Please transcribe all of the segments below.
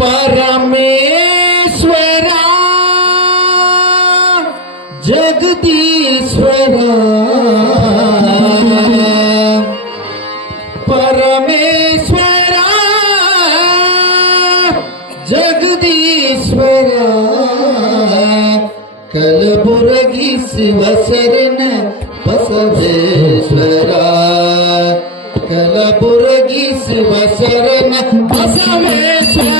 परमेश्वरा जगदीश्वरा। परमेश्वरा जगदीश्वरा। कलबुरगी शिव शरण बसवेश्वरा। कलबुरगी शिव शरण बसवेश्वरा।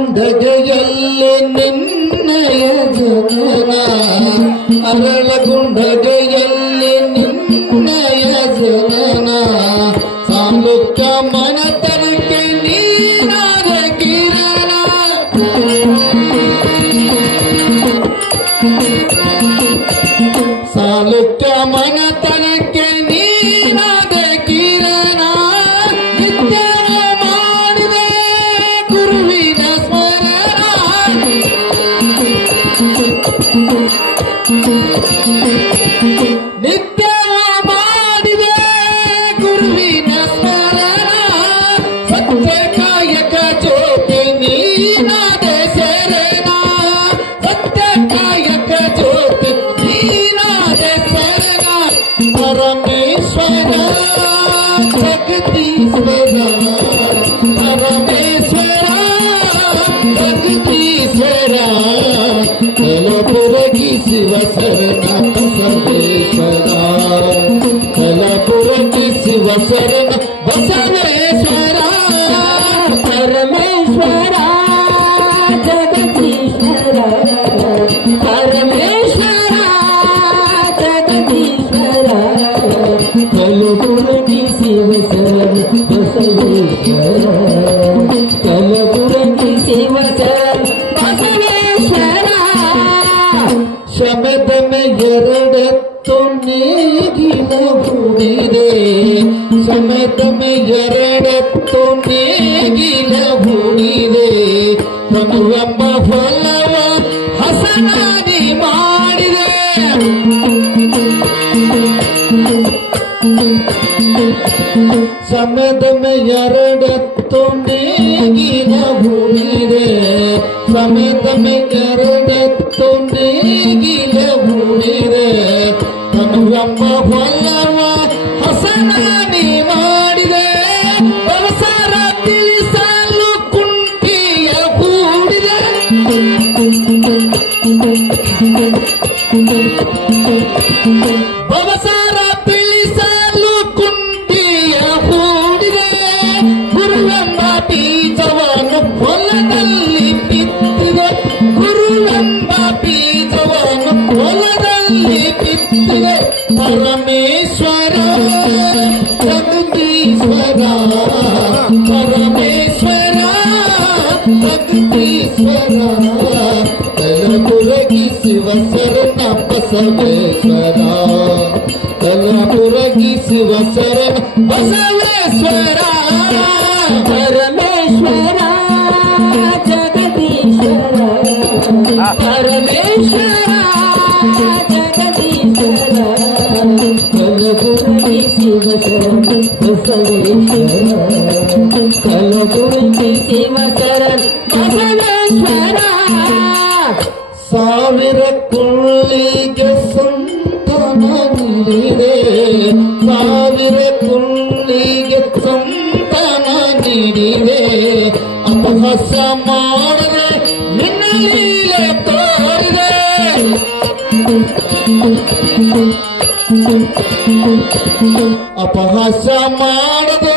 ಅರಳಗುಂಡಗೆಯಲ್ಲಿ ನಿನ್ನೆಯ ಜನ ಅರಳಗುಂಡಗೆಯಲ್ಲಿ शिवशरण बसवेश्वरा परमेश्वरा जगदीश्वरा परमेश्वरा जगदीश्वरा कलपुरती शिवशरण बसवेश्वरा ಶಮದಮ ಎರಡತ್ತು ನೇಗಿಲ ಹೂಡಿದೆ ಮನುವೆಂಬ ಫಲವ ಹಸನಾಗಿ ಮಾಡಿದೆ. ಸಮದಮ ಎರಡತ್ತು ನೇಗಿಲ ಹೂಡಿದೆ ಸಮದಮ ಎರಡತ್ತು ನೇಗಿಲ ಹೂಡಿದೆ ಮನುವೆಂಬ ಫಲವ ಬವಸಾರ ತಿಳಿಸಲು ಕುಂಟಿಯ ಹೂಡಿದೆ ಗುರುವೆಂಬ ಬೀಜವನ್ನು ಹೊಲದಲ್ಲಿ ಬಿತ್ತಿದೆ ಗುರುವೆಂಬ ಬೀಜವನ್ನು ಹೊಲದಲ್ಲಿ ಬಿತ್ತಿದೆ ಪರಮೇಶ್ವರ ಜಗದೀಶ್ವರ ಪರಮೇಶ್ವರ ಜಗದೀಶ್ವರ ಕಲಬುರಗಿ ಶಿವಶರಣ ಬಸವೇಶ್ವರ ಕಲಬುರಗಿ ಶಿವಶರಣ ಬಸವೇಶ್ವರ ಪರಮೇಶ್ವರ ಜಗದೀಶ್ವರ ಪರಮೇಶ್ವರ ಜಗದೀಶ್ವರ ಕಲಬುರಗಿ ಶಿವಶರಣ ಬಸವೇಶ್ವರ ಕಲಬುರಗಿ ಶಿವಶರಣ ಬಸವೇಶ್ವರ ಸಾವಿರ ಕುಳ್ಳಿಗೆ ಸಂತಾನ ನೀ ತಂದಿದೆ ಸಾವಿರ ಕುಳ್ಳಿಗೆ ಸಂತಾನ ನೀಡಿದೆ ಅಪಹಾಸ ಮಾಡಿದೆ, ನಿನ್ನ ಲೀಲೆ ತೋರಿದೆ. ಅಪಹಾಸ ಮಾಡದೆ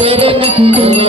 தேவனுக்கு